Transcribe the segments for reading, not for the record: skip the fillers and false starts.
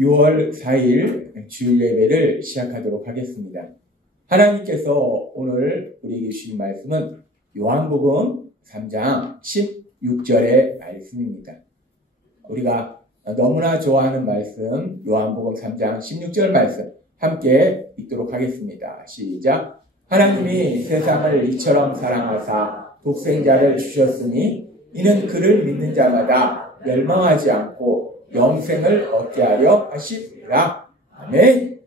6월 4일 주일 예배를 시작하도록 하겠습니다. 하나님께서 오늘 우리에게 주신 말씀은 요한복음 3장 16절의 말씀입니다. 우리가 너무나 좋아하는 말씀, 요한복음 3장 16절 말씀 함께 읽도록 하겠습니다. 시작. 하나님이 세상을 이처럼 사랑하사 독생자를 주셨으니 이는 그를 믿는 자마다 멸망하지 않고 영생을 얻게 하려 하심이라. 아멘.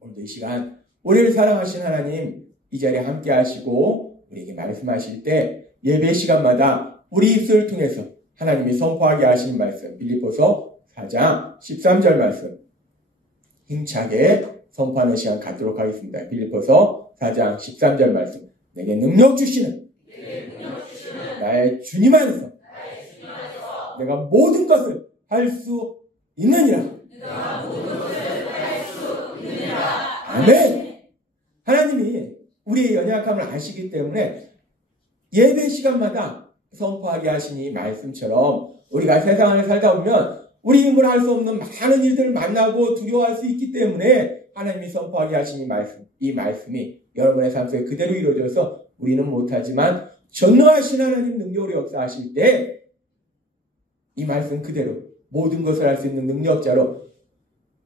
오늘도 이 시간 우리를 사랑하신 하나님 이 자리에 함께 하시고 우리에게 말씀하실 때 예배 시간마다 우리 입술을 통해서 하나님이 선포하게 하신 말씀, 빌립보서 4장 13절 말씀 힘차게 선포하는 시간 갖도록 하겠습니다. 빌립보서 4장 13절 말씀. 내게 능력 주시는 나의 주님 안에서 내가 모든 것을 할 수 있느니라. 아멘. 하나님이 우리의 연약함을 아시기 때문에 예배 시간마다 선포하게 하신 이 말씀처럼 우리가 세상을 살다 보면 우리 힘으로 할 수 없는 많은 일들을 만나고 두려워할 수 있기 때문에 하나님이 선포하게 하신 이 말씀이 여러분의 삶 속에 그대로 이루어져서 우리는 못하지만 전능하신 하나님 능력으로 역사하실 때 이 말씀 그대로 모든 것을 할 수 있는 능력자로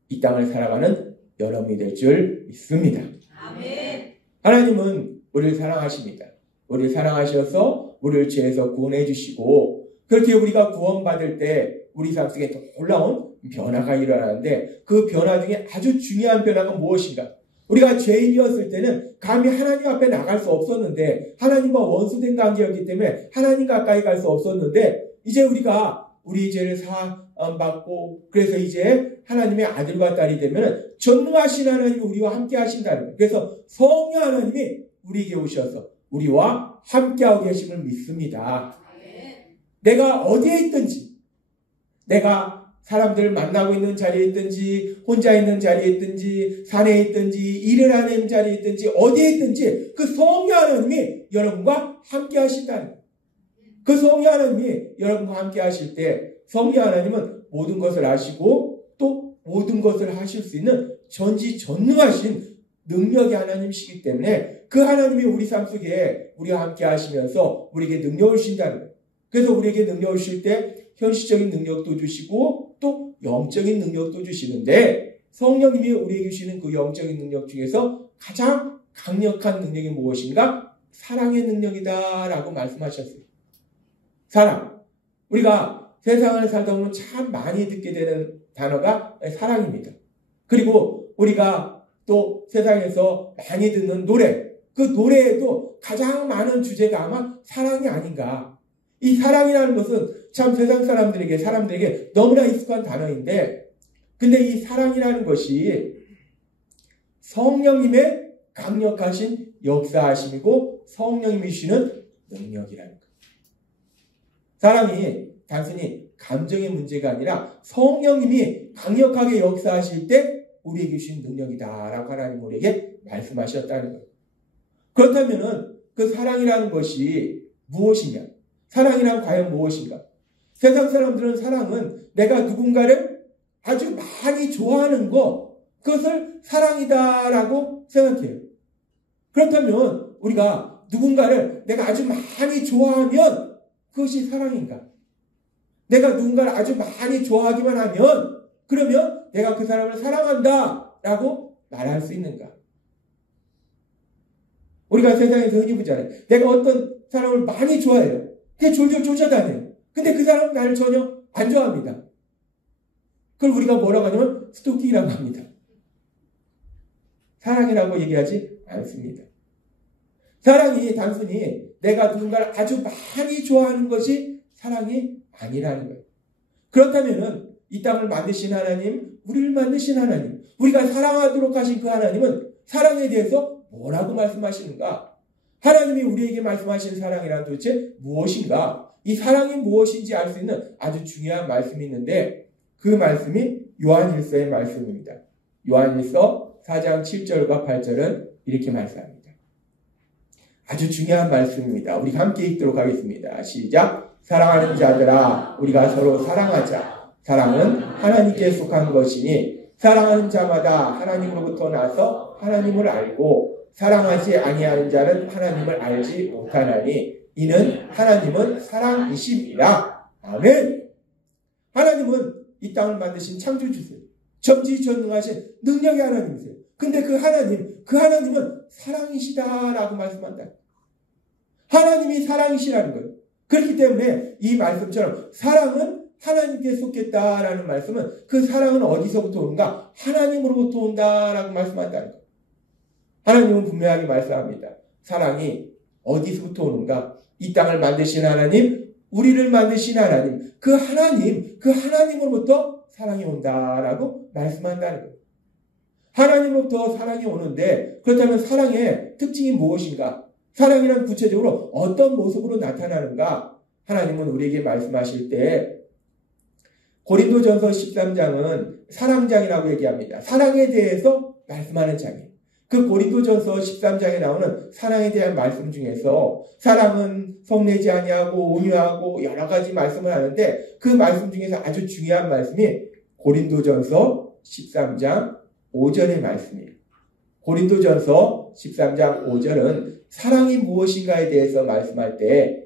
이 땅을 살아가는 여러분이 될 줄 믿습니다. 아멘. 하나님은 우리를 사랑하십니다. 우리를 사랑하셔서 우리를 죄에서 구원해 주시고 그렇게 우리가 구원받을 때 우리 삶 속에 놀라운 변화가 일어나는데 그 변화 중에 아주 중요한 변화가 무엇인가? 우리가 죄인이었을 때는 감히 하나님 앞에 나갈 수 없었는데 하나님과 원수된 관계였기 때문에 하나님 가까이 갈 수 없었는데 이제 우리가 우리 죄를 사함받고 그래서 이제 하나님의 아들과 딸이 되면 전능하신 하나님이 우리와 함께 하신다는 거예요. 그래서 성령 하나님이 우리에게 오셔서 우리와 함께하고 계심을 믿습니다. 내가 어디에 있든지 내가 사람들을 만나고 있는 자리에 있든지 혼자 있는 자리에 있든지 산에 있든지 일을 하는 자리에 있든지 어디에 있든지 그 성령 하나님이 여러분과 함께 하신다는 거예요. 그 성령 하나님이 여러분과 함께 하실 때 성령 하나님은 모든 것을 아시고 또 모든 것을 하실 수 있는 전지전능하신 능력의 하나님이시기 때문에 그 하나님이 우리 삶 속에 우리와 함께 하시면서 우리에게 능력을 주신다는 거예요. 그래서 우리에게 능력을 주실 때 현실적인 능력도 주시고 또 영적인 능력도 주시는데 성령님이 우리에게 주시는 그 영적인 능력 중에서 가장 강력한 능력이 무엇인가? 사랑의 능력이다라고 말씀하셨어요. 사랑. 우리가 세상을 살다 보면 참 많이 듣게 되는 단어가 사랑입니다. 그리고 우리가 또 세상에서 많이 듣는 노래, 그 노래에도 가장 많은 주제가 아마 사랑이 아닌가. 이 사랑이라는 것은 참 세상 사람들에게 너무나 익숙한 단어인데, 근데 이 사랑이라는 것이 성령님의 강력하신 역사하심이고 성령님이 주시는 능력이라는 거예요. 사랑이 단순히 감정의 문제가 아니라 성령님이 강력하게 역사하실 때 우리에게 주신 능력이다라고 하나님 우리에게 말씀하셨다는 거예요. 그렇다면 그 사랑이라는 것이 무엇이냐? 사랑이란 과연 무엇인가? 세상 사람들은 사랑은 내가 누군가를 아주 많이 좋아하는 것, 그것을 사랑이다라고 생각해요. 그렇다면 우리가 누군가를 내가 아주 많이 좋아하면 그것이 사랑인가? 내가 누군가를 아주 많이 좋아하기만 하면 그러면 내가 그 사람을 사랑한다라고 말할 수 있는가? 우리가 세상에서 흔히 보잖아요. 내가 어떤 사람을 많이 좋아해요. 그게 졸졸 쫓아다녀요. 근데 그 사람은 나를 전혀 안 좋아합니다. 그걸 우리가 뭐라고 하냐면 스토킹이라고 합니다. 사랑이라고 얘기하지 않습니다. 사랑이 단순히 내가 누군가를 아주 많이 좋아하는 것이 사랑이 아니라는 거예요. 그렇다면 이 땅을 만드신 하나님, 우리를 만드신 하나님, 우리가 사랑하도록 하신 그 하나님은 사랑에 대해서 뭐라고 말씀하시는가? 하나님이 우리에게 말씀하신 사랑이란 도대체 무엇인가? 이 사랑이 무엇인지 알 수 있는 아주 중요한 말씀이 있는데 그 말씀이 요한일서의 말씀입니다. 요한일서 4장 7절과 8절은 이렇게 말씀합니다. 아주 중요한 말씀입니다. 우리 함께 읽도록 하겠습니다. 시작. 사랑하는 자들아 우리가 서로 사랑하자. 사랑은 하나님께 속한 것이니 사랑하는 자마다 하나님으로부터 나서 하나님을 알고 사랑하지 아니하는 자는 하나님을 알지 못하나니 이는 하나님은 사랑이심이라. 아멘. 하나님은 이 땅을 만드신 창조주세요. 전지전능하신 능력의 하나님이세요. 근데 그 하나님은 사랑이시다라고 말씀한다. 하나님이 사랑이시라는 거예요. 그렇기 때문에 이 말씀처럼 사랑은 하나님께 속했다라는 말씀은 그 사랑은 어디서부터 오는가? 하나님으로부터 온다라고 말씀한다는 거예요. 하나님은 분명하게 말씀합니다. 사랑이 어디서부터 오는가? 이 땅을 만드신 하나님, 우리를 만드신 하나님, 그 하나님으로부터 사랑이 온다라고 말씀한다는 거예요. 하나님으로부터 사랑이 오는데 그렇다면 사랑의 특징이 무엇인가? 사랑이란 구체적으로 어떤 모습으로 나타나는가? 하나님은 우리에게 말씀하실 때 고린도전서 13장은 사랑장이라고 얘기합니다. 사랑에 대해서 말씀하는 장이에요. 그 고린도전서 13장에 나오는 사랑에 대한 말씀 중에서 사랑은 성내지 아니하고 온유하고 여러 가지 말씀을 하는데 그 말씀 중에서 아주 중요한 말씀이 고린도전서 13장 5절의 말씀이에요. 고린도전서 13장 5절은 사랑이 무엇인가에 대해서 말씀할 때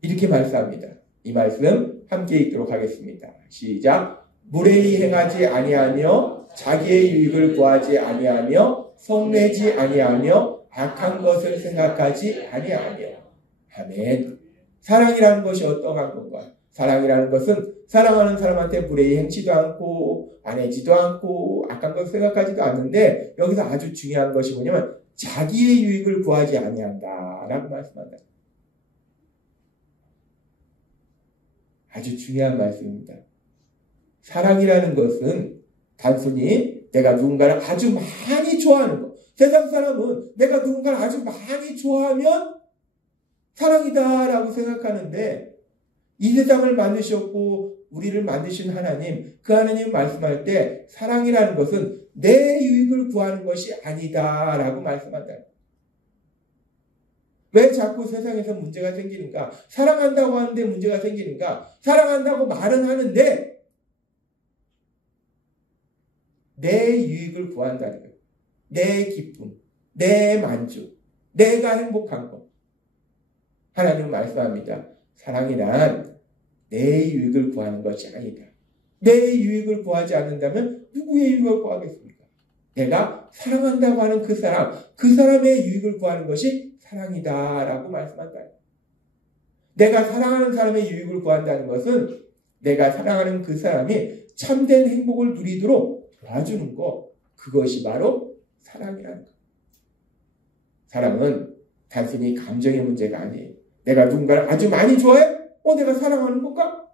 이렇게 말씀합니다. 이 말씀 함께 읽도록 하겠습니다. 시작. 무례히 행하지 아니하며 자기의 유익을 구하지 아니하며 성내지 아니하며 악한 것을 생각하지 아니하며. 아멘. 사랑이라는 것이 어떠한 건가? 사랑이라는 것은 사랑하는 사람한테 무례히 행치도 않고 안 해지도 않고 악한 것을 생각하지도 않는데 여기서 아주 중요한 것이 뭐냐면 자기의 유익을 구하지 아니한다라고 말씀한다. 아주 중요한 말씀입니다. 사랑이라는 것은 단순히 내가 누군가를 아주 많이 좋아하는 것. 세상 사람은 내가 누군가를 아주 많이 좋아하면 사랑이다라고 생각하는데 이 세상을 만드셨고 우리를 만드신 하나님, 그 하나님 말씀할 때 사랑이라는 것은 내 유익을 구하는 것이 아니다라고 말씀한다. 왜 자꾸 세상에서 문제가 생기는가? 사랑한다고 하는데 문제가 생기는가? 사랑한다고 말은 하는데 내 유익을 구한다는 거예요. 내 기쁨, 내 만족, 내가 행복한 것. 하나님은 말씀합니다. 사랑이란 내 유익을 구하는 것이 아니다. 내 유익을 구하지 않는다면 누구의 유익을 구하겠습니까? 내가 사랑한다고 하는 그 사람의 유익을 구하는 것이 사랑이다라고 말씀한다. 내가 사랑하는 사람의 유익을 구한다는 것은 내가 사랑하는 그 사람이 참된 행복을 누리도록 도와주는 것, 그것이 바로 사랑이라는 것. 사랑은 단순히 감정의 문제가 아니에요. 내가 누군가를 아주 많이 좋아해? 내가 사랑하는 건가?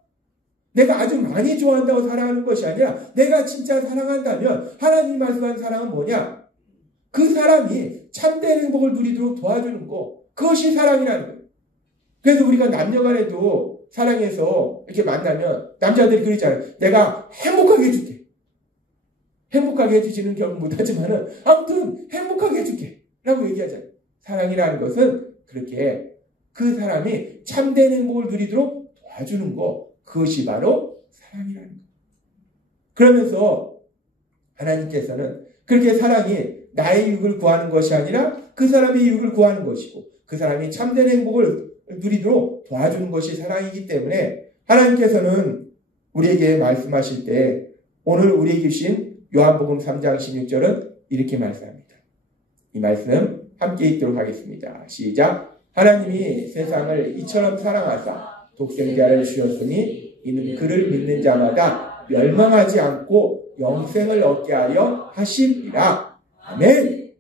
내가 아주 많이 좋아한다고 사랑하는 것이 아니라 내가 진짜 사랑한다면 하나님이 말씀하는 사랑은 뭐냐? 그 사람이 참된 행복을 누리도록 도와주는 것, 그것이 사랑이라는 거예요. 그래서 우리가 남녀간에도 사랑해서 이렇게 만나면 남자들이 그러잖아요. 내가 행복하게 해줄게. 행복하게 해주지는 결국 못하지만은 아무튼 행복하게 해줄게 라고 얘기하잖아요. 사랑이라는 것은 그렇게 그 사람이 참된 행복을 누리도록 도와주는 것, 그것이 바로 사랑이라는 것. 그러면서 하나님께서는 그렇게 사랑이 나의 유익을 구하는 것이 아니라 그 사람의 유익을 구하는 것이고 그 사람이 참된 행복을 누리도록 도와주는 것이 사랑이기 때문에 하나님께서는 우리에게 말씀하실 때 오늘 우리에게 주신 요한복음 3장 16절은 이렇게 말씀합니다. 이 말씀 함께 읽도록 하겠습니다. 시작. 하나님이 세상을 이처럼 사랑하사 독생자를 주셨으니 이는 그를 믿는 자마다 멸망하지 않고 영생을 얻게 하려 하심이라. 아멘.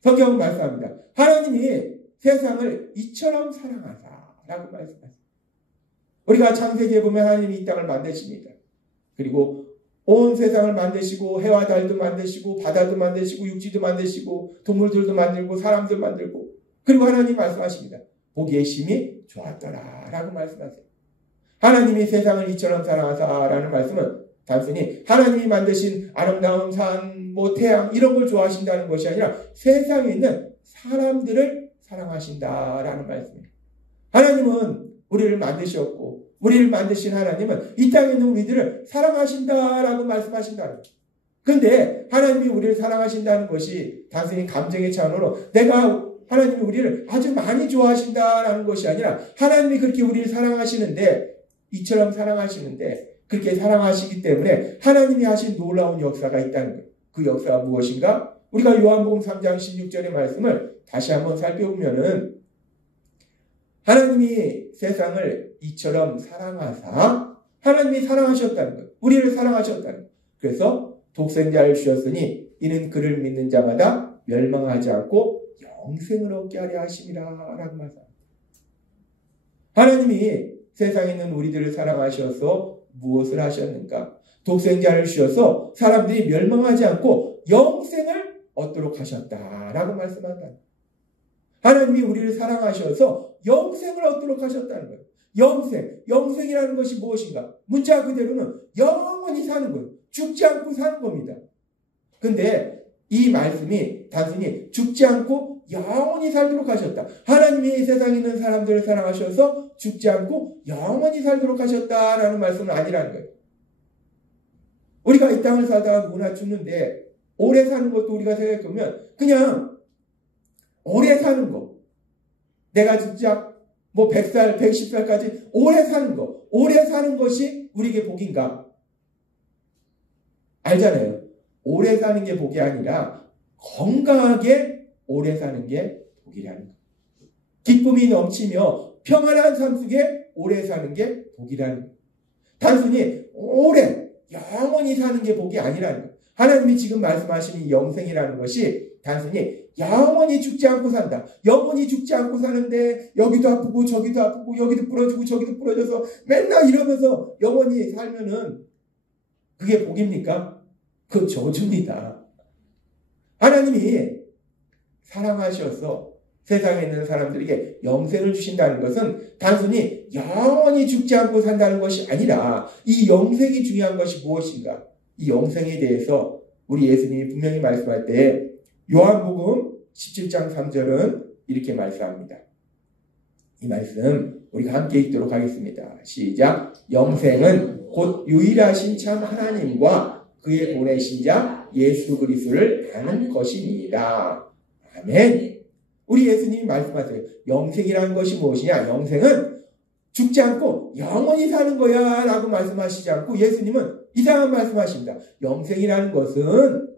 성경은 말씀합니다. 하나님이 세상을 이처럼 사랑하사라고 말씀하십니다. 우리가 창세기에 보면 하나님이 이 땅을 만드십니다. 그리고 온 세상을 만드시고 해와 달도 만드시고 바다도 만드시고 육지도 만드시고 동물들도 만들고 사람도 만들고 그리고 하나님 말씀하십니다. 보기에 심히 좋았더라 라고 말씀하세요. 하나님이 세상을 이처럼 사랑하사라는 말씀은 단순히 하나님이 만드신 아름다운 산, 태양 이런 걸 좋아하신다는 것이 아니라 세상에 있는 사람들을 사랑하신다라는 말씀이에요. 하나님은 우리를 만드셨고 우리를 만드신 하나님은 이 땅에 있는 우리들을 사랑하신다라고 말씀하신다는 거예요. 근데 하나님이 우리를 사랑하신다는 것이 단순히 감정의 차원으로 하나님이 우리를 아주 많이 좋아하신다라는 것이 아니라 하나님이 그렇게 우리를 사랑하시는데 이처럼 사랑하시는데 그렇게 사랑하시기 때문에 하나님이 하신 놀라운 역사가 있다는 거예요. 그 역사가 무엇인가? 우리가 요한복음 3장 16절의 말씀을 다시 한번 살펴보면은 하나님이 세상을 이처럼 사랑하사 하나님이 사랑하셨다는 거예요. 우리를 사랑하셨다는 거예요. 그래서 독생자를 주셨으니 이는 그를 믿는 자마다 멸망하지 않고 영생을 얻게 하려 하심이라 라고 말합니다. 하나님이 세상에 있는 우리들을 사랑하셔서 무엇을 하셨는가? 독생자를 주셔서 사람들이 멸망하지 않고 영생을 얻도록 하셨다라고 말씀한다. 하나님이 우리를 사랑하셔서 영생을 얻도록 하셨다는 거예요. 영생이라는 것이 무엇인가? 문자 그대로는 영원히 사는 거예요. 죽지 않고 사는 겁니다. 근데 이 말씀이 단순히 죽지 않고 영원히 살도록 하셨다. 하나님이 세상에 있는 사람들을 사랑하셔서 죽지 않고 영원히 살도록 하셨다라는 말씀은 아니라는 거예요. 우리가 이 땅을 살다가 누구나 죽는데 오래 사는 것도 우리가 생각해보면 그냥 오래 사는 거. 내가 진짜 100살, 110살까지 오래 사는 거. 오래 사는 것이 우리에게 복인가? 알잖아요. 오래 사는 게 복이 아니라 건강하게 오래 사는 게 복이라는 거예요. 기쁨이 넘치며 평안한 삶 속에 오래 사는 게 복이라는 거예요. 단순히 오래, 영원히 사는 게 복이 아니라는 거예요. 하나님이 지금 말씀하시는 영생이라는 것이 단순히 영원히 죽지 않고 산다. 영원히 죽지 않고 사는데 여기도 아프고 저기도 아프고 여기도 부러지고 저기도 부러져서 맨날 이러면서 영원히 살면은 그게 복입니까? 그건 저주입니다. 하나님이 사랑하셔서 세상에 있는 사람들에게 영생을 주신다는 것은 단순히 영원히 죽지 않고 산다는 것이 아니라 이 영생이 중요한 것이 무엇인가? 이 영생에 대해서 우리 예수님이 분명히 말씀할 때 요한복음 17장 3절은 이렇게 말씀합니다. 이 말씀 우리가 함께 읽도록 하겠습니다. 시작. 영생은 곧 유일하신 참 하나님과 그의 보내신 자 예수 그리스도를 아는 것입니다. 아멘. 우리 예수님이 말씀하세요. 영생이라는 것이 무엇이냐? 영생은 죽지 않고 영원히 사는 거야 라고 말씀하시지 않고 예수님은 이상한 말씀하십니다. 영생이라는 것은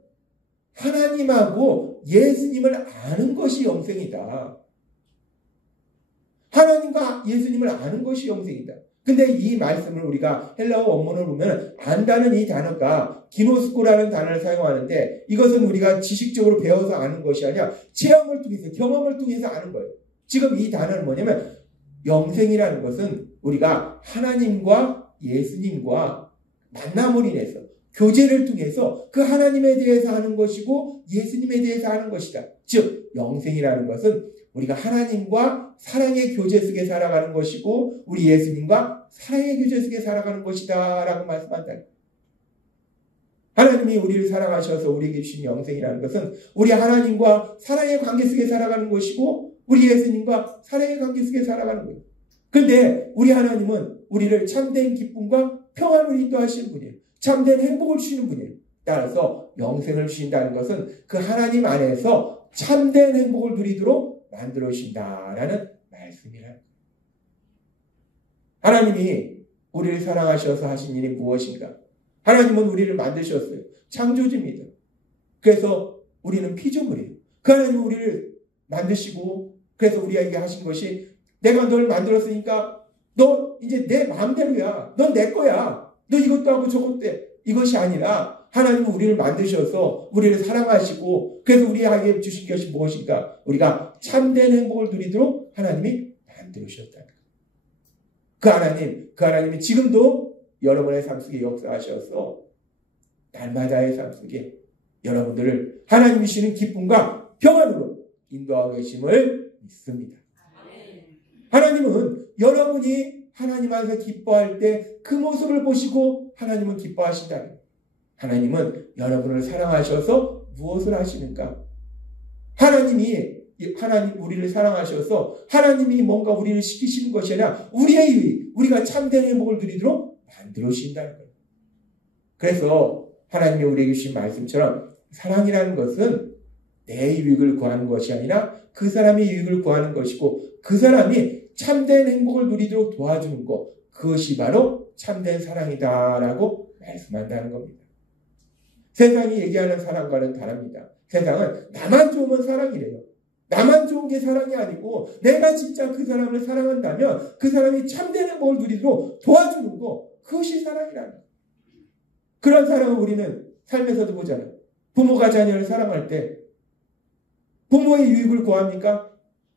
하나님하고 예수님을 아는 것이 영생이다. 하나님과 예수님을 아는 것이 영생이다. 근데 이 말씀을 우리가 헬라어 원문을 보면 안다는 이 단어가 기노스코라는 단어를 사용하는데 이것은 우리가 지식적으로 배워서 아는 것이 아니라 체험을 통해서 경험을 통해서 아는 거예요. 지금 이 단어는 뭐냐면 영생이라는 것은 우리가 하나님과 예수님과 만남을 인해서 교제를 통해서 그 하나님에 대해서 아는 것이고 예수님에 대해서 아는 것이다. 즉 영생이라는 것은 우리가 하나님과 사랑의 교제 속에 살아가는 것이고 우리 예수님과 사랑의 교제 속에 살아가는 것이다 라고 말씀한다. 하나님이 우리를 사랑하셔서 우리에게 주신 영생이라는 것은 우리 하나님과 사랑의 관계 속에 살아가는 것이고 우리 예수님과 사랑의 관계 속에 살아가는 거예요. 그런데 우리 하나님은 우리를 참된 기쁨과 평안을 인도하시는 분이에요. 참된 행복을 주시는 분이에요. 따라서 영생을 주신다는 것은 그 하나님 안에서 참된 행복을 누리도록 만들어 주신다라는 말씀이라는 거예요. 하나님이 우리를 사랑하셔서 하신 일이 무엇인가? 하나님은 우리를 만드셨어요. 창조주입니다. 그래서 우리는 피조물이에요. 그 하나님은 우리를 만드시고 그래서 우리에게 하신 것이 내가 널 만들었으니까 너 이제 내 마음대로야. 넌 내 거야. 너 이것도 하고 저것도 해. 이것이 아니라 하나님은 우리를 만드셔서 우리를 사랑하시고 그래서 우리에게 주신 것이 무엇인가? 우리가 참된 행복을 누리도록 하나님이 만들으셨다. 그 하나님이 지금도 여러분의 삶 속에 역사하셔서 날마다의 삶 속에 여러분들을 하나님이 주시는 기쁨과 평안으로 인도하고 계심을 믿습니다. 하나님은 여러분이 하나님 안에서 기뻐할 때 그 모습을 보시고 하나님은 기뻐하신다. 하나님은 여러분을 사랑하셔서 무엇을 하시는가? 하나님이 하나님 우리를 사랑하셔서 하나님이 뭔가 우리를 시키시는 것이 아니라 우리의 유익, 우리가 참된 행복을 누리도록 만들어 주신다는 거예요. 그래서 하나님이 우리에게 주신 말씀처럼 사랑이라는 것은 내 유익을 구하는 것이 아니라 그 사람의 유익을 구하는 것이고 그 사람이 참된 행복을 누리도록 도와주는 것, 그것이 바로 참된 사랑이다라고 말씀한다는 겁니다. 세상이 얘기하는 사랑과는 다릅니다. 세상은 나만 좋으면 사랑이래요. 나만 좋은 게 사랑이 아니고 내가 진짜 그 사람을 사랑한다면 그 사람이 참된 행복을 누리도록 도와주는 것, 그것이 사랑이라는 거예요. 그런 사랑을 우리는 삶에서도 보잖아요. 부모가 자녀를 사랑할 때 부모의 유익을 구합니까?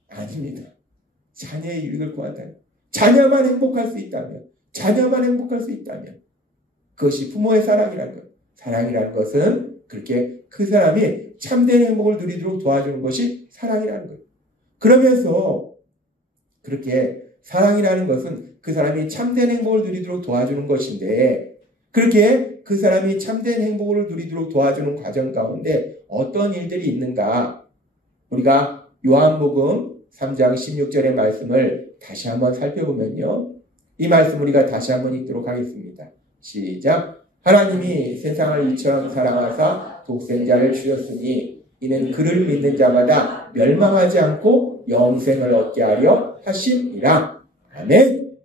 아닙니다. 자녀의 유익을 구한다면, 자녀만 행복할 수 있다면, 자녀만 행복할 수 있다면 그것이 부모의 사랑이라는 거예요. 사랑이라는 것은 그렇게 그 사람이 참된 행복을 누리도록 도와주는 것이 사랑이라는 거예요. 그러면서 그렇게 사랑이라는 것은 그 사람이 참된 행복을 누리도록 도와주는 것인데, 그렇게 그 사람이 참된 행복을 누리도록 도와주는 과정 가운데 어떤 일들이 있는가? 우리가 요한복음 3장 16절의 말씀을 다시 한번 살펴보면요. 이 말씀 우리가 다시 한번 읽도록 하겠습니다. 시작. 하나님이 세상을 이처럼 사랑하사 독생자를 주셨으니 이는 그를 믿는 자마다 멸망하지 않고 영생을 얻게 하려 하심이라. 아멘.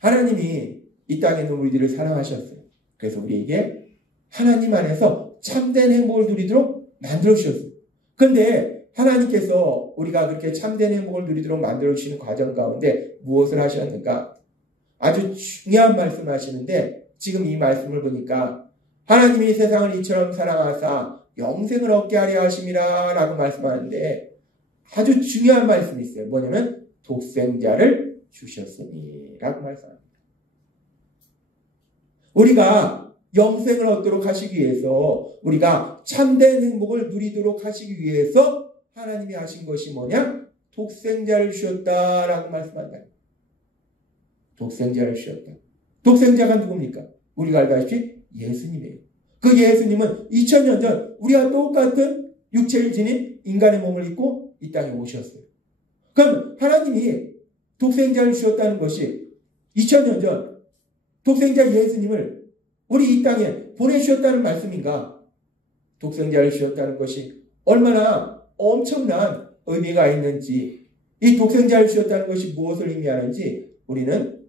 하나님이 이 땅에 있는 우리들을 사랑하셨어요. 그래서 우리에게 하나님 안에서 참된 행복을 누리도록 만들어 주셨어요. 그런데 하나님께서 우리가 그렇게 참된 행복을 누리도록 만들어 주시는 과정 가운데 무엇을 하셨는가? 아주 중요한 말씀을 하시는데, 지금 이 말씀을 보니까 하나님이 세상을 이처럼 사랑하사 영생을 얻게 하려 하심이라 라고 말씀하는데, 아주 중요한 말씀이 있어요. 뭐냐면 독생자를 주셨으니 라고 말씀합니다. 우리가 영생을 얻도록 하시기 위해서, 우리가 참된 행복을 누리도록 하시기 위해서 하나님이 하신 것이 뭐냐? 독생자를 주셨다라고 말씀한다. 독생자를 주셨다. 독생자가 누굽니까? 우리가 알다시피 예수님이에요. 그 예수님은 2000년 전 우리와 똑같은 육체를 지닌 인간의 몸을 입고 이 땅에 오셨어요. 그럼 하나님이 독생자를 주셨다는 것이 2000년 전 독생자 예수님을 우리 이 땅에 보내주셨다는 말씀인가? 독생자를 주셨다는 것이 얼마나 엄청난 의미가 있는지, 이 독생자를 주셨다는 것이 무엇을 의미하는지 우리는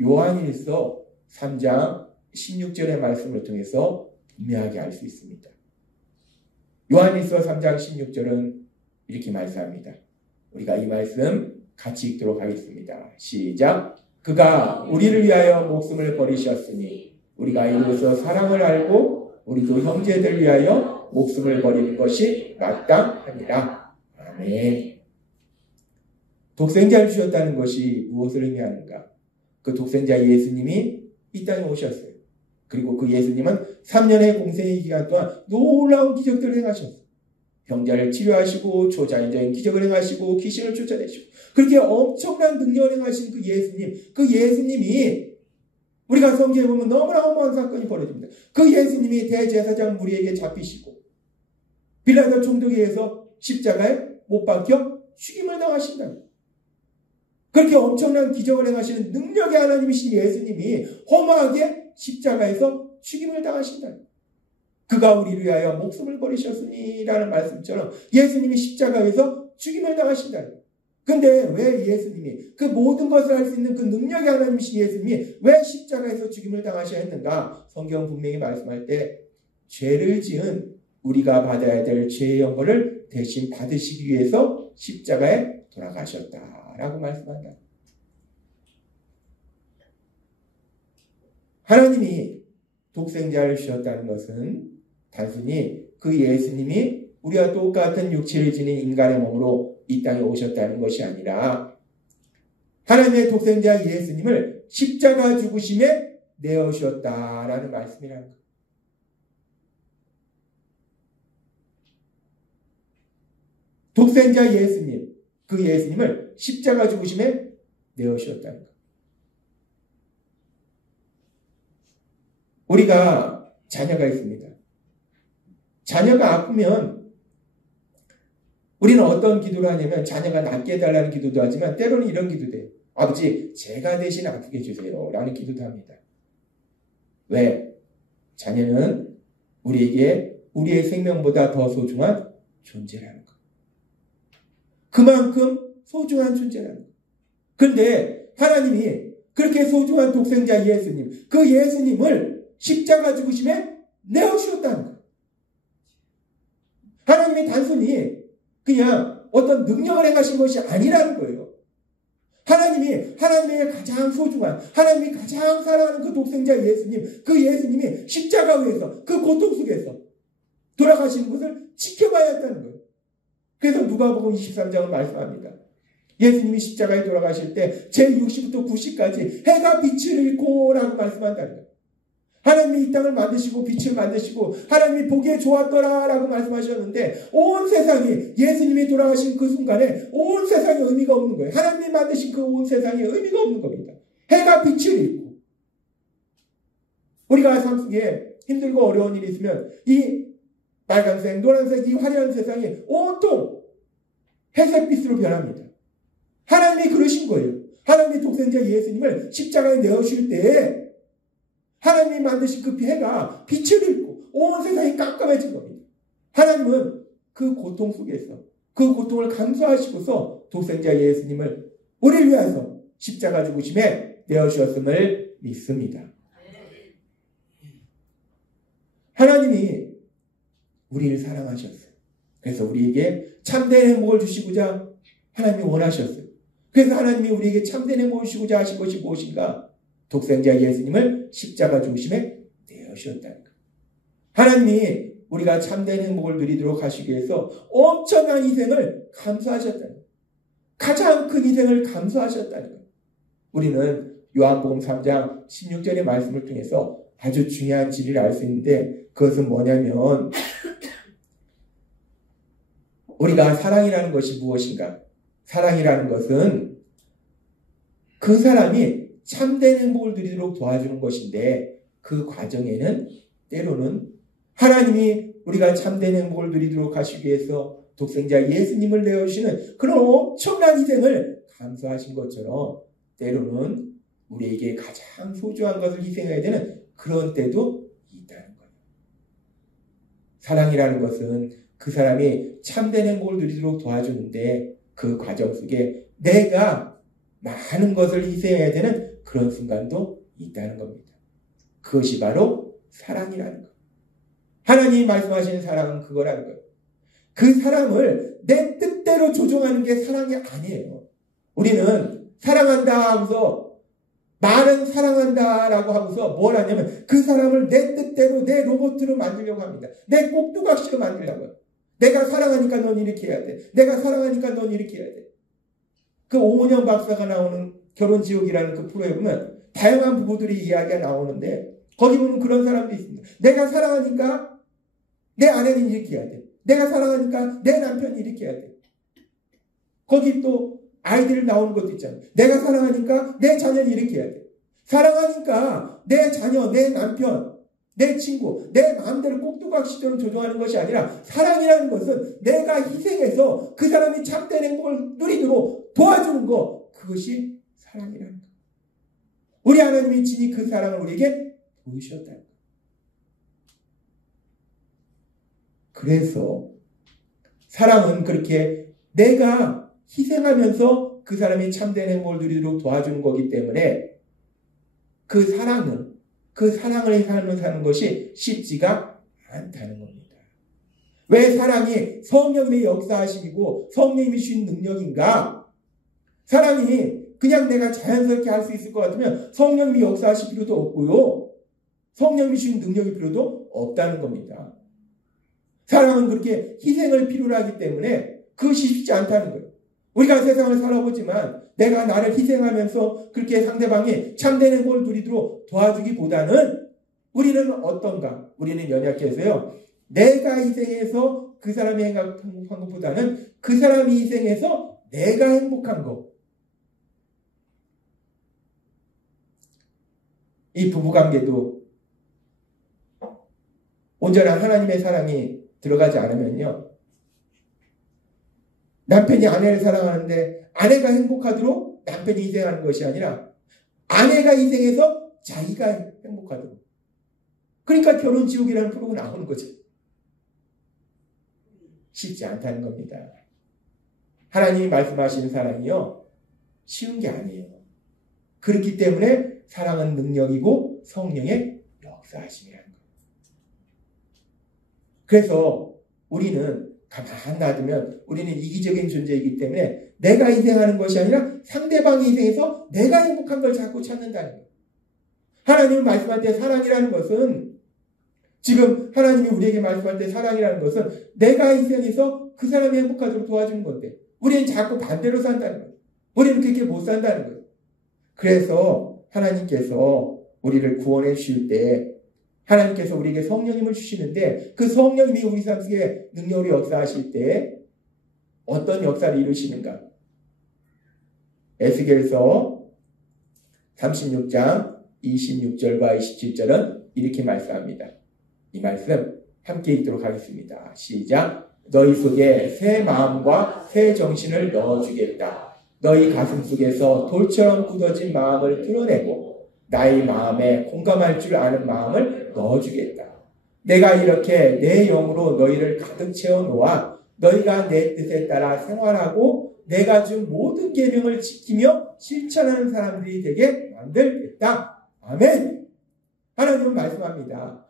요한일서 3장 16절의 말씀을 통해서 분명하게 알 수 있습니다. 요한일서 3장 16절은 이렇게 말씀합니다. 우리가 이 말씀 같이 읽도록 하겠습니다. 시작. 그가 우리를 위하여 목숨을 버리셨으니 우리가 이로써 사랑을 알고 우리도 형제들 위하여 목숨을 버리는 것이 마땅하니라. 아멘. 독생자를 주셨다는 것이 무엇을 의미하는가? 그 독생자 예수님이 이 땅에 오셨어요. 그리고 그 예수님은 3년의 공생의 기간 동안 놀라운 기적들을 행하셨어요. 병자를 치료하시고 초자연적인 기적을 행하시고 귀신을 쫓아내시고, 그렇게 엄청난 능력을 행하신 그 예수님이 우리가 성경에 보면 너무나 어마어마한 사건이 벌어집니다. 그 예수님이 대제사장 무리에게 잡히시고 빌라도 총독에 의해서 십자가에 못 박혀 죽임을 당하신다. 그렇게 엄청난 기적을 행하시는 능력의 하나님이신 예수님이 허무하게 십자가에서 죽임을 당하신다. 그가 우리를 위하여 목숨을 버리셨으니 라는 말씀처럼 예수님이 십자가에서 죽임을 당하신다. 근데 왜 예수님이, 그 모든 것을 할 수 있는 그 능력의 하나님이신 예수님이 왜 십자가에서 죽임을 당하셔야 했는가? 성경 분명히 말씀할 때 죄를 지은 우리가 받아야 될 죄의 영혼을 대신 받으시기 위해서 십자가에 돌아가셨다라고 말씀한다. 하나님이 독생자를 주셨다는 것은 단순히 그 예수님이 우리와 똑같은 육체를 지닌 인간의 몸으로 이 땅에 오셨다는 것이 아니라 하나님의 독생자 예수님을 십자가 죽으심에 내어주셨다라는 말씀이라는 거예요. 독생자 예수님, 그 예수님을 십자가 죽으심에 내어주셨다는 거예요. 우리가 자녀가 있습니다. 자녀가 아프면 우리는 어떤 기도를 하냐면 자녀가 낫게 해달라는 기도도 하지만 때로는 이런 기도도 해요. 아버지, 제가 대신 아프게 해주세요. 라는 기도도 합니다. 왜? 자녀는 우리에게 우리의 생명보다 더 소중한 존재라는 것. 그만큼 소중한 존재라는 것. 그런데 하나님이 그렇게 소중한 독생자 예수님, 그 예수님을 십자가 죽으심에 내어주셨다는 것. 하나님이 단순히 그냥 어떤 능력을 행하신 것이 아니라는 거예요. 하나님이 하나님의 가장 소중한, 하나님이 가장 사랑하는 그 독생자 예수님, 그 예수님이 십자가 위에서 그 고통 속에서 돌아가시는 것을 지켜봐야 했다는 거예요. 그래서 누가복음 23장은 말씀합니다. 예수님이 십자가에 돌아가실 때 제60부터 90까지 해가 빛을 잃고 라고 말씀한다는 거예요. 하나님이 이 땅을 만드시고 빛을 만드시고 하나님이 보기에 좋았더라 라고 말씀하셨는데 온 세상이 예수님이 돌아가신 그 순간에 온 세상에 의미가 없는 거예요. 하나님이 만드신 그 온 세상에 의미가 없는 겁니다. 해가 빛을 잃고 우리가 삶 속에 힘들고 어려운 일이 있으면 이 빨간색, 노란색, 이 화려한 세상이 온통 회색빛으로 변합니다. 하나님이 그러신 거예요. 하나님의 독생자 예수님을 십자가에 내어주실 때에 하나님이 만드신 그 해가 빛을 잃고 온 세상이 깜깜해진 겁니다. 하나님은 그 고통 속에서 그 고통을 감수하시고서 독생자 예수님을 우리를 위해서 십자가 죽으심에 내어주셨음을 믿습니다. 하나님이 우리를 사랑하셨어요. 그래서 우리에게 참된 행복을 주시고자 하나님이 원하셨어요. 그래서 하나님이 우리에게 참된 행복을 주시고자 하신 것이 무엇인가? 독생자 예수님을 십자가 중심에 내어주셨다는 것. 하나님이 우리가 참된 행복을 누리도록 하시기 위해서 엄청난 희생을 감수하셨다는 것. 가장 큰 희생을 감수하셨다는 것. 우리는 요한복음 3장 16절의 말씀을 통해서 아주 중요한 진리를 알 수 있는데 그것은 뭐냐면 우리가 사랑이라는 것이 무엇인가? 사랑이라는 것은 그 사람이 참된 행복을 누리도록 도와주는 것인데 그 과정에는 때로는 하나님이 우리가 참된 행복을 누리도록 하시기 위해서 독생자 예수님을 내어주시는 그런 엄청난 희생을 감수하신 것처럼 때로는 우리에게 가장 소중한 것을 희생해야 되는 그런 때도 있다는 거예요. 사랑이라는 것은 그 사람이 참된 행복을 누리도록 도와주는데 그 과정 속에 내가 많은 것을 희생해야 되는 그런 순간도 있다는 겁니다. 그것이 바로 사랑이라는 것. 하나님이 말씀하시는 사랑은 그거라는 거예요. 그 사랑을 내 뜻대로 조종하는 게 사랑이 아니에요. 우리는 사랑한다 하고서 나는 사랑한다라고 하고서 뭘 하냐면 그 사람을 내 뜻대로 내 로봇으로 만들려고 합니다. 내 꼭두각시로 만들려고요. 내가 사랑하니까 넌 이렇게 해야 돼. 내가 사랑하니까 넌 이렇게 해야 돼. 그 오은영 박사가 나오는 결혼지옥이라는 그 프로에 보면 다양한 부부들이 이야기가 나오는데 거기 보면 그런 사람도 있습니다. 내가 사랑하니까 내 아내는 이렇게 해야 돼. 내가 사랑하니까 내 남편이 이렇게 해야 돼. 거기 또 아이들 나오는 것도 있잖아요. 내가 사랑하니까 내 자녀는 이렇게 해야 돼. 사랑하니까 내 자녀, 내 남편, 내 친구, 내 마음대로 꼭두각시대로 조종하는 것이 아니라 사랑이라는 것은 내가 희생해서 그 사람이 참된 행복을 누리도록 도와주는 것, 그것이 사랑이라는 것. 우리 하나님이 친히 그 사랑을 우리에게 보여주셨다는 것. 그래서 사랑은 그렇게 내가 희생하면서 그 사람이 참된 행복을 누리도록 도와주는 거기 때문에 그 사랑을 사는 것이 쉽지가 않다는 겁니다. 왜 사랑이 성령님의 역사하심이고 성령님이 주신 능력인가? 사랑이 그냥 내가 자연스럽게 할 수 있을 것 같으면 성령님이 역사하실 필요도 없고요. 성령님이 주신 능력이 필요도 없다는 겁니다. 사랑은 그렇게 희생을 필요로 하기 때문에 그것이 쉽지 않다는 거예요. 우리가 세상을 살아보지만 내가 나를 희생하면서 그렇게 상대방이 참된 행복을 누리도록 도와주기보다는 우리는 어떤가? 우리는 연약해서요. 내가 희생해서 그 사람이 행복한 것보다는 그 사람이 희생해서 내가 행복한 것. 이 부부관계도 온전한 하나님의 사랑이 들어가지 않으면요. 남편이 아내를 사랑하는데 아내가 행복하도록 남편이 희생하는 것이 아니라 아내가 희생해서 자기가 행복하도록. 그러니까 결혼 지옥이라는 프로가 나오는 거죠. 쉽지 않다는 겁니다. 하나님이 말씀하시는 사랑이요, 쉬운 게 아니에요. 그렇기 때문에 사랑은 능력이고 성령의 역사하심이라는 거예요. 그래서 우리는 가만 놔두면 우리는 이기적인 존재이기 때문에 내가 희생하는 것이 아니라 상대방이 희생해서 내가 행복한 걸 자꾸 찾는다는 거예요. 하나님은 말씀할 때 사랑이라는 것은, 지금 하나님이 우리에게 말씀할 때 사랑이라는 것은 내가 희생해서 그 사람이 행복하도록 도와주는 건데 우리는 자꾸 반대로 산다는 거예요. 우리는 그렇게 못 산다는 거예요. 그래서 하나님께서 우리를 구원해 주실 때 하나님께서 우리에게 성령님을 주시는데 그 성령님이 우리 삶 속에 능력으로 역사하실 때 어떤 역사를 이루시는가? 에스겔서 36장 26절과 27절은 이렇게 말씀합니다. 이 말씀 함께 읽도록 하겠습니다. 시작. 너희 속에 새 마음과 새 정신을 넣어주겠다. 너희 가슴 속에서 돌처럼 굳어진 마음을 뚫어내고 나의 마음에 공감할 줄 아는 마음을 넣어주겠다. 내가 이렇게 내 영으로 너희를 가득 채워놓아 너희가 내 뜻에 따라 생활하고 내가 준 모든 계명을 지키며 실천하는 사람들이 되게 만들겠다. 아멘. 하나님은 말씀합니다.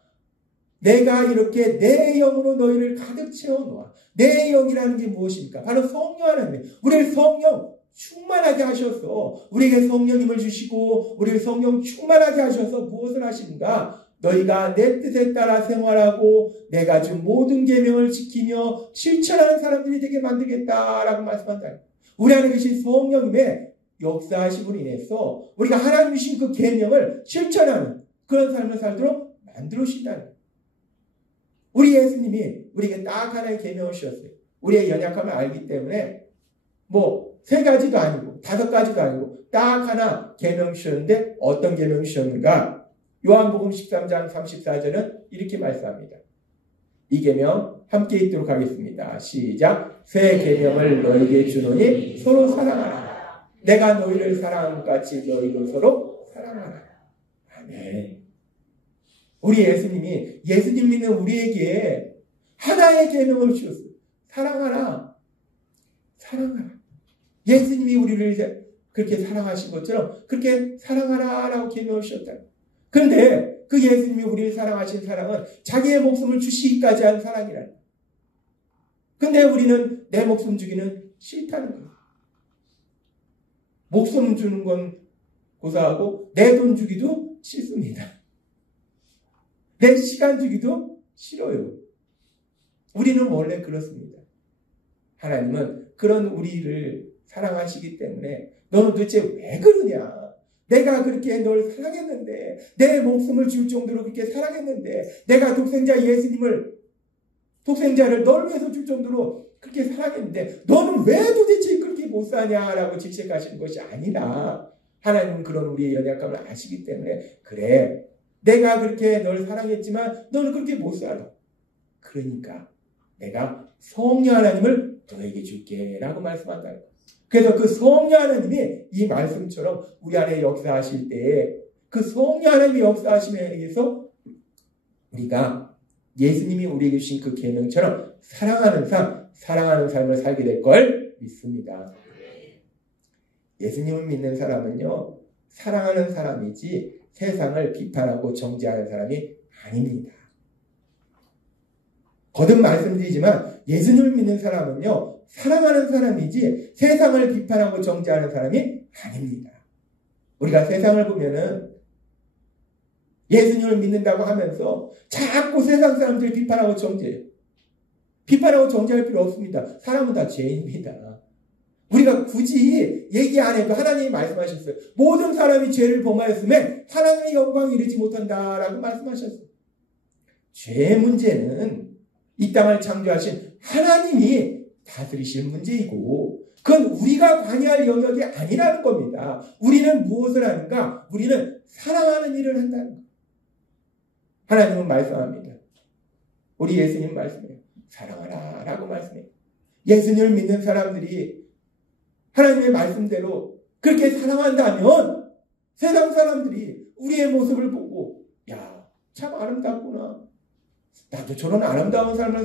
내가 이렇게 내 영으로 너희를 가득 채워놓아. 내 영이라는 게 무엇입니까? 바로 성령 하나님. 우리를 성령 충만하게 하셔서 우리에게 성령님을 주시고 우리를 성령 충만하게 하셔서 무엇을 하시는가? 너희가 내 뜻에 따라 생활하고 내가 준 모든 계명을 지키며 실천하는 사람들이 되게 만들겠다라고 말씀한다. 우리 안에 계신 성령님의 역사하심으로 인해서 우리가 하나님 주신 그 계명을 실천하는 그런 삶을 살도록 만들어 주신다는 거예요. 우리 예수님이 우리에게 딱 하나의 계명을 주셨어요. 우리의 연약함을 알기 때문에 3가지도 아니고 5가지도 아니고 딱 하나 계명 주셨는데 어떤 계명 주셨는가? 요한복음 13장 34절은 이렇게 말씀합니다. 이 계명 함께 읽도록 하겠습니다. 시작. 새 계명을 너희에게 주노니 서로 사랑하라. 내가 너희를 사랑한 것 같이 너희도 서로 사랑하라. 아멘. 우리 예수님이 예수님 믿는 우리에게 하나의 계명을 주셨어요. 사랑하라. 사랑하라. 예수님이 우리를 그렇게 사랑하신 것처럼 그렇게 사랑하라라고 계명을 주셨다. 그런데 그 예수님이 우리를 사랑하신 사랑은 자기의 목숨을 주시기까지 한 사랑이라. 근데 우리는 내 목숨 주기는 싫다는 거예요. 목숨 주는 건 고사하고 내 돈 주기도 싫습니다. 내 시간 주기도 싫어요. 우리는 원래 그렇습니다. 하나님은 그런 우리를 사랑하시기 때문에 너는 도대체 왜 그러냐? 내가 그렇게 널 사랑했는데 내 목숨을 줄 정도로 그렇게 사랑했는데 내가 독생자를 널 위해서 줄 정도로 그렇게 사랑했는데 너는 왜 도대체 그렇게 못 사냐라고 질책하시는 것이 아니라 하나님은 그런 우리의 연약감을 아시기 때문에 그래 내가 그렇게 널 사랑했지만 너는 그렇게 못 살아. 그러니까 내가 성령 하나님을 너에게 줄게 라고 말씀한다. 그래서 그 성령 하나님이 이 말씀처럼 우리 안에 역사하실 때 그 성령 하나님이 역사하심에 의해서 우리가 예수님이 우리에게 주신 그 계명처럼 사랑하는 삶을 살게 될 걸 믿습니다. 예수님을 믿는 사람은요, 사랑하는 사람이지 세상을 비판하고 정죄하는 사람이 아닙니다. 거듭 말씀드리지만 예수님을 믿는 사람은요, 사랑하는 사람이지 세상을 비판하고 정죄하는 사람이 아닙니다. 우리가 세상을 보면은 예수님을 믿는다고 하면서 자꾸 세상 사람들을 비판하고 정죄해요. 비판하고 정죄할 필요 없습니다. 사람은 다 죄인입니다. 우리가 굳이 얘기 안 해도 하나님이 말씀하셨어요. 모든 사람이 죄를 범하였음에 하나님의 영광에 이르지 못한다라고 말씀하셨어요. 죄의 문제는 이 땅을 창조하신 하나님이 다스리실 문제이고 그건 우리가 관여할 영역이 아니라는 겁니다. 우리는 무엇을 하는가? 우리는 사랑하는 일을 한다는 거예요. 하나님은 말씀합니다. 우리 예수님 말씀해요. 사랑하라 라고 말씀해요. 예수님을 믿는 사람들이 하나님의 말씀대로 그렇게 사랑한다면 세상 사람들이 우리의 모습을 보고 야, 참 아름답구나. 나도 저런 아름다운 삶을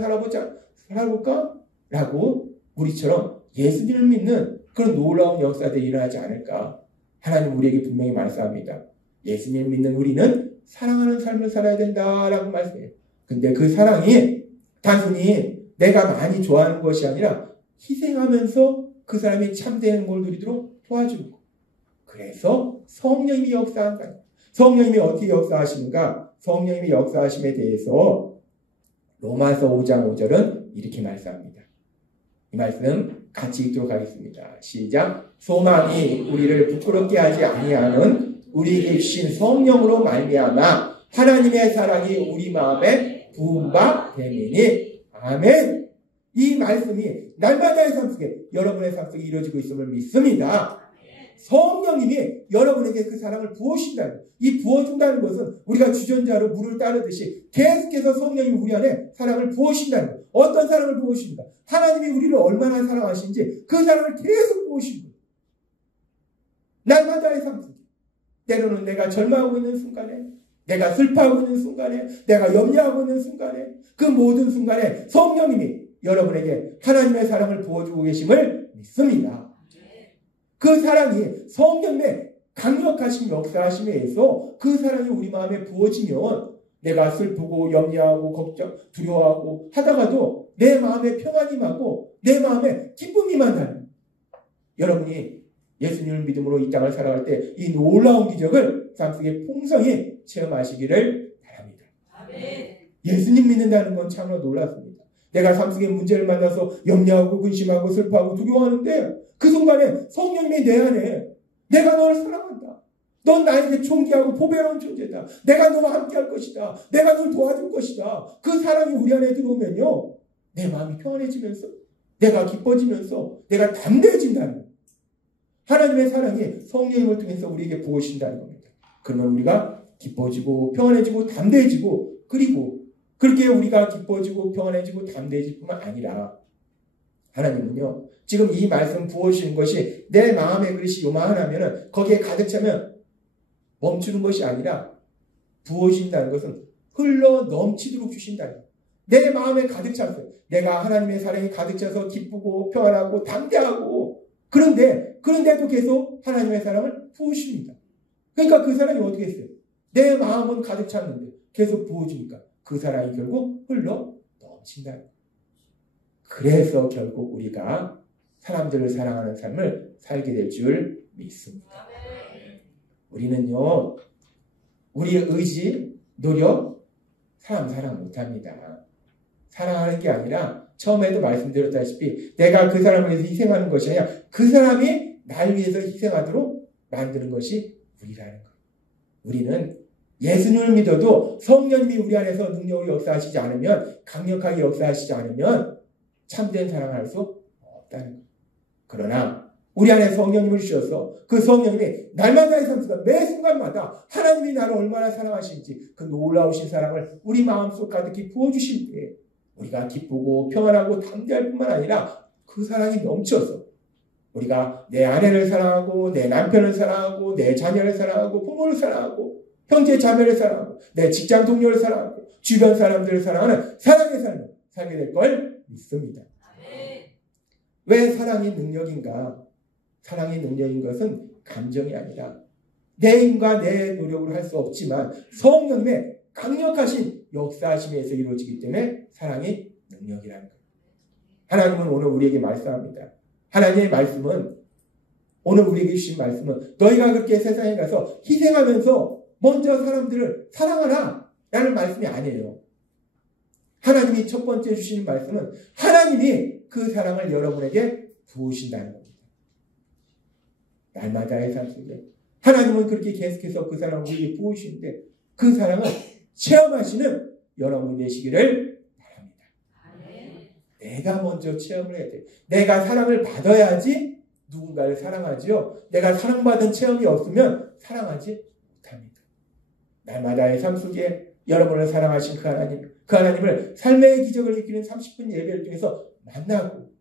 살아볼까? 라고 우리처럼 예수님을 믿는 그런 놀라운 역사들이 일어나지 않을까. 하나님 우리에게 분명히 말씀합니다. 예수님을 믿는 우리는 사랑하는 삶을 살아야 된다라고 말씀해요. 근데 그 사랑이 단순히 내가 많이 좋아하는 것이 아니라 희생하면서 그 사람이 참되는 걸 누리도록 도와주는 거. 그래서 성령님이 역사한다. 성령님이 어떻게 역사하시는가? 성령님이 역사하심에 대해서 로마서 5장 5절은 이렇게 말씀합니다. 이 말씀 같이 읽도록 하겠습니다. 시작. 소망이 우리를 부끄럽게 하지 아니하는 우리에게 주신 성령으로 말미암아 하나님의 사랑이 우리 마음에 부은 바 됨이니. 아멘. 이 말씀이 날마다의 삶 속에 여러분의 삶 속에 이루어지고 있음을 믿습니다. 성령님이 여러분에게 그 사랑을 부어주신다는 것. 이 부어준다는 것은 우리가 주전자로 물을 따르듯이 계속해서 성령님이 우리 안에 사랑을 부어주신다는 것. 어떤 사랑을 부어주십니까? 하나님이 우리를 얼마나 사랑하시는지 그 사랑을 계속 부어주신 거예요. 날마다의 삶 속에. 때로는 내가 절망하고 있는 순간에, 내가 슬퍼하고 있는 순간에, 내가 염려하고 있는 순간에, 그 모든 순간에 성령님이 여러분에게 하나님의 사랑을 부어주고 계심을 믿습니다. 그 사랑이 성령의 강력하신 역사하심에 의해서 그 사랑이 우리 마음에 부어지면 내가 슬프고 염려하고 걱정, 두려워하고 하다가도 내 마음에 평안이 임하고 내 마음에 기쁨이 임한다는 여러분이 예수님을 믿음으로 이 땅을 살아갈 때 이 놀라운 기적을 삶 속에 풍성히 체험하시기를 바랍니다. 아멘. 예수님 믿는다는 건 참으로 놀랍습니다. 내가 삶 속에 문제를 만나서 염려하고 근심하고 슬퍼하고 두려워하는데 그 순간에 성령님이 내 안에 내가 너를 사랑한다. 넌 나에게 존귀하고 보배로운 존재다. 내가 너와 함께 할 것이다. 내가 널 도와줄 것이다. 그 사랑이 우리 안에 들어오면요. 내 마음이 평안해지면서 내가 기뻐지면서 내가 담대해진다는 거예요. 하나님의 사랑이 성령님을 통해서 우리에게 부어주신다는 겁니다. 그러면 우리가 기뻐지고 평안해지고 담대해지고 그리고 그렇게 우리가 기뻐지고 평안해지고 담대해질 뿐만 아니라 하나님은요. 지금 이 말씀 부어주시는 것이 내 마음의 그릇이 요만하면 거기에 가득 차면 멈추는 것이 아니라 부어주신다는 것은 흘러 넘치도록 주신다는 거예요. 내 마음에 가득 찼어요. 내가 하나님의 사랑이 가득 차서 기쁘고 평안하고 담대하고 그런데도 계속 하나님의 사랑을 부으십니다. 그러니까 그 사랑이 어떻게 했어요? 내 마음은 가득 찼는데 계속 부어주니까 그 사랑이 결국 흘러 넘친다. 그래서 결국 우리가 사람들을 사랑하는 삶을 살게 될 줄 믿습니다. 우리는요, 우리의 의지, 노력, 사랑 못합니다. 사랑하는 게 아니라 처음에도 말씀드렸다시피 내가 그 사람을 위해서 희생하는 것이 아니라 그 사람이 날 위해서 희생하도록 만드는 것이 우리라는 거예요. 우리는 예수님을 믿어도 성령님이 우리 안에서 능력으로 역사하시지 않으면, 강력하게 역사하시지 않으면 참된 사랑을 할 수 없다는 거예요. 그러나 우리 안에 성령님을 주셔서 그 성령님이 날마다의 삶 속에 매 순간마다 하나님이 나를 얼마나 사랑하시는지 그 놀라우신 사랑을 우리 마음속 가득히 부어주실 때 우리가 기쁘고 평안하고 담대할 뿐만 아니라 그 사랑이 넘쳐서 우리가 내 아내를 사랑하고 내 남편을 사랑하고 내 자녀를 사랑하고 부모를 사랑하고 형제 자매를 사랑하고 내 직장 동료를 사랑하고 주변 사람들을 사랑하는 사랑의 삶을 살게 될 걸 믿습니다. 왜 사랑이 능력인가? 사랑이 능력인 것은 감정이 아니라 내 힘과 내 노력으로 할 수 없지만 성령님의 강력하신 역사하심에서 이루어지기 때문에 사랑이 능력이라는 거예요. 하나님은 오늘 우리에게 말씀합니다. 하나님의 말씀은, 오늘 우리에게 주신 말씀은 너희가 그렇게 세상에 가서 희생하면서 먼저 사람들을 사랑하라 라는 말씀이 아니에요. 하나님이 첫 번째 주시는 말씀은 하나님이 그 사랑을 여러분에게 부으신다는 겁니다. 날마다의 삶 속에 하나님은 그렇게 계속해서 그 사랑을 우리에게 부으시는데 그 사랑을 체험하시는 여러분이 되시기를 바랍니다. 내가 먼저 체험을 해야 돼요. 내가 사랑을 받아야지 누군가를 사랑하지요. 내가 사랑받은 체험이 없으면 사랑하지 못합니다. 날마다의 삶 속에 여러분을 사랑하신 그 하나님을 삶의 기적을 이끄는 30분 예배를 통해서 만나고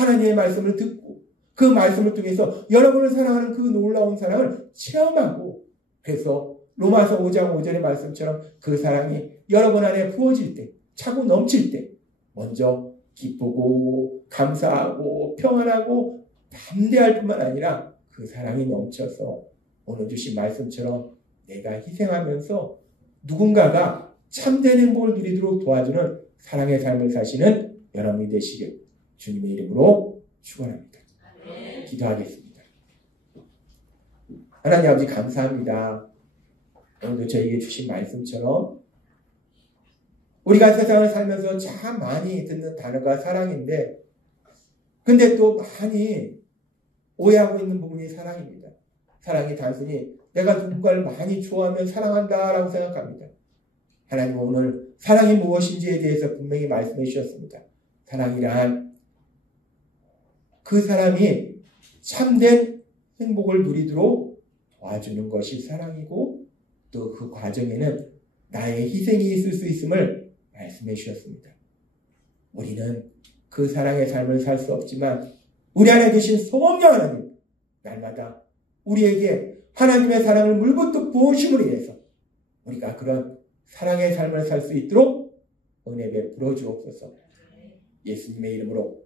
하나님의 말씀을 듣고 그 말씀을 통해서 여러분을 사랑하는 그 놀라운 사랑을 체험하고 그래서 로마서 5장 5절의 말씀처럼 그 사랑이 여러분 안에 부어질 때 차고 넘칠 때 먼저 기쁘고 감사하고 평안하고 담대할 뿐만 아니라 그 사랑이 넘쳐서 오늘 주신 말씀처럼 내가 희생하면서 누군가가 참된 행복을 누리도록 도와주는 사랑의 삶을 사시는 여러분이 되시길 주님의 이름으로 축원합니다. 기도하겠습니다. 하나님 아버지 감사합니다. 오늘도 저에게 주신 말씀처럼 우리가 세상을 살면서 참 많이 듣는 단어가 사랑인데 근데 또 많이 오해하고 있는 부분이 사랑입니다. 사랑이 단순히 내가 누군가를 많이 좋아하면 사랑한다라고 생각합니다. 하나님은 오늘 사랑이 무엇인지에 대해서 분명히 말씀해 주셨습니다. 사랑이란 그 사람이 참된 행복을 누리도록 도와주는 것이 사랑이고 또 그 과정에는 나의 희생이 있을 수 있음을 말씀해 주셨습니다. 우리는 그 사랑의 삶을 살 수 없지만 우리 안에 계신 성령 하나님 날마다 우리에게 하나님의 사랑을 물붓듯 부으심으로 인해서 우리가 그런 사랑의 삶을 살 수 있도록 은혜 베풀어 주옵소서. 예수님의 이름으로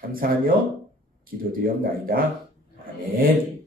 감사하며 기도드리옵나이다. 아멘.